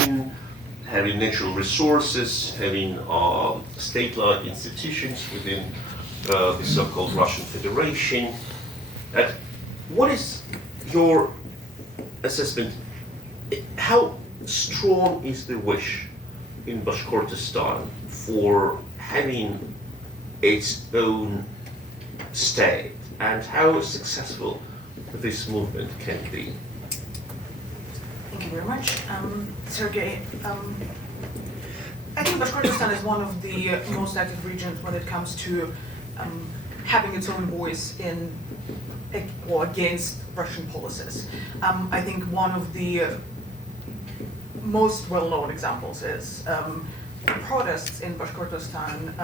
population, having natural resources, having state-like institutions within the so-called Russian Federation. What is your assessment? How strong is the wish in Bashkortostan for having its own state, and how successful this movement can be? Thank you very much. Sergej, I think Bashkortostan is one of the most active regions when it comes to having its own voice in or against Russian policies. I think one of the most well-known examples is protests in Bashkortostan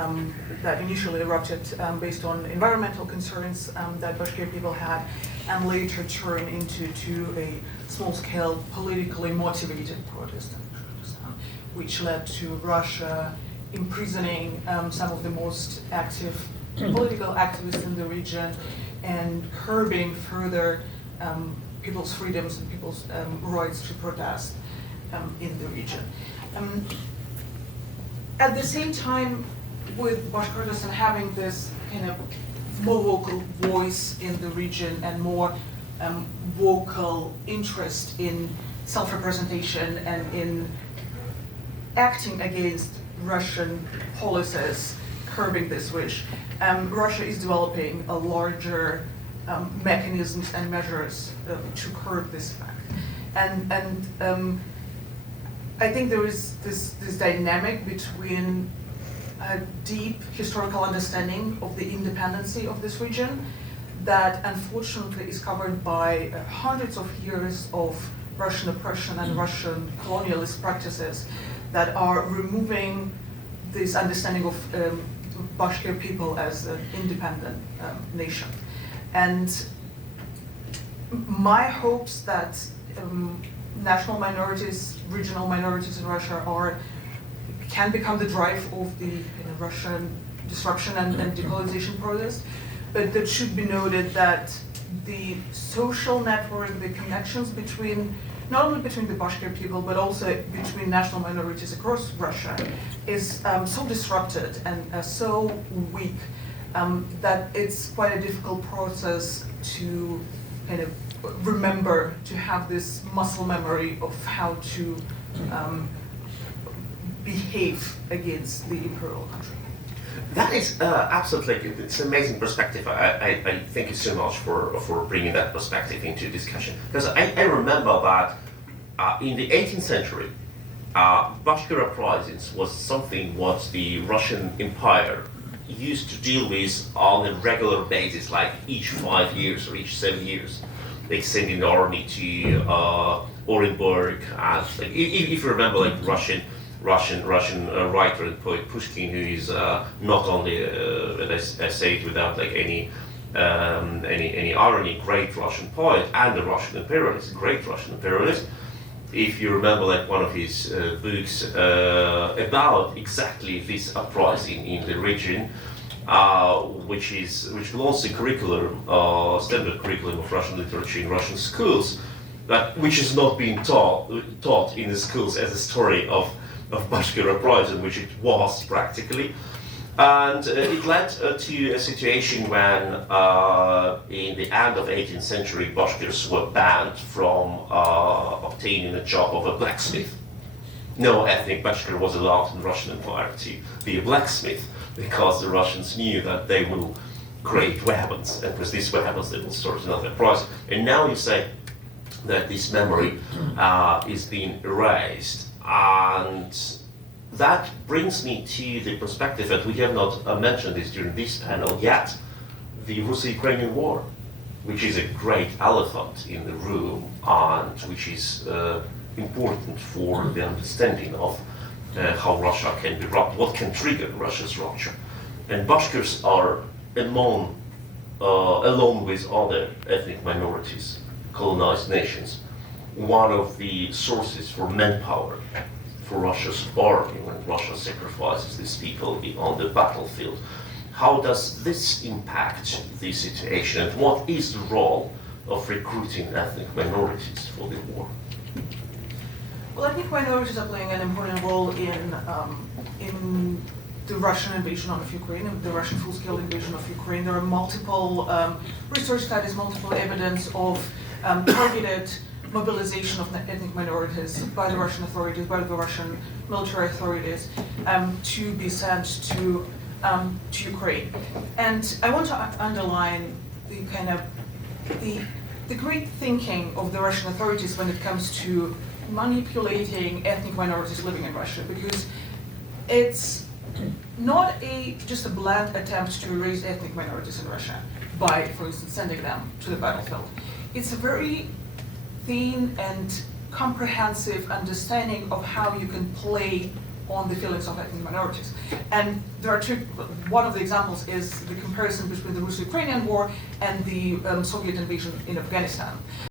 that initially erupted based on environmental concerns that Bashkir people had, and later turned into a small-scale politically motivated protest in Bashkortostan, which led to Russia imprisoning some of the most active political activists in the region and curbing further people's freedoms and people's rights to protest in the region. At the same time, with Bashkortostan having this kind of more vocal voice in the region and more vocal interest in self-representation and in acting against Russian policies curbing this wish, Russia is developing a larger mechanisms and measures to curb this fact. And I think there is this dynamic between a deep historical understanding of the independency of this region that unfortunately is covered by hundreds of years of Russian oppression and Russian colonialist practices that are removing this understanding of Bashkir people as an independent nation. And my hopes that national minorities, regional minorities in Russia can become the drive of the Russian disruption and decolonization process, but it should be noted that the social network, the connections between, not only between the Bashkir people, but also between national minorities across Russia is so disrupted and so weak that it's quite a difficult process to kind of remember, to have this muscle memory of how to behave against the imperial country. That is absolutely, it's an amazing perspective. I thank you so much for bringing that perspective into discussion. Because I remember that in the 18th century, Bashkir uprisings was something what the Russian Empire used to deal with on a regular basis, like each 5 years or each 7 years. They send an army to Orenburg, and if you remember, like Russian writer and poet Pushkin, who is not only an essay without like any irony, great Russian poet and a Russian imperialist, great Russian imperialist. If you remember, like one of his books about exactly this uprising in the region, which belongs to curriculum, standard curriculum of Russian literature in Russian schools, but which is not being taught in the schools as a story of Bashkir uprising, which it was practically. And it led to a situation when, in the end of 18th century, Bashkirs were banned from obtaining a job of a blacksmith. No ethnic Bashkir was allowed in the Russian Empire to be a blacksmith, because the Russians knew that they will create weapons, and with these weapons they will start another uprising. And now you say that this memory is being erased, and that brings me to the perspective that we have not mentioned this during this panel yet, the Russo-Ukrainian War, which is a great elephant in the room and which is important for the understanding of how Russia can be ruptured, what can trigger Russia's rupture. And Bashkirs are along with other ethnic minorities, colonized nations, one of the sources for manpower for Russia's army when Russia sacrifices these people on the battlefield. How does this impact the situation, and what is the role of recruiting ethnic minorities for the war? Well, ethnic minorities are playing an important role in the Russian invasion of Ukraine, and the Russian full-scale invasion of Ukraine. There are multiple research studies, multiple evidence of targeted mobilization of ethnic minorities by the Russian authorities, by the Russian military authorities, to be sent to Ukraine. And I want to underline the kind of the great thinking of the Russian authorities when it comes to manipulating ethnic minorities living in Russia, because it's not just a bland attempt to erase ethnic minorities in Russia by, for instance, sending them to the battlefield. It's a very thin and comprehensive understanding of how you can play on the feelings of ethnic minorities. And there are two. One of the examples is the comparison between the Russo-Ukrainian War and the Soviet invasion in Afghanistan.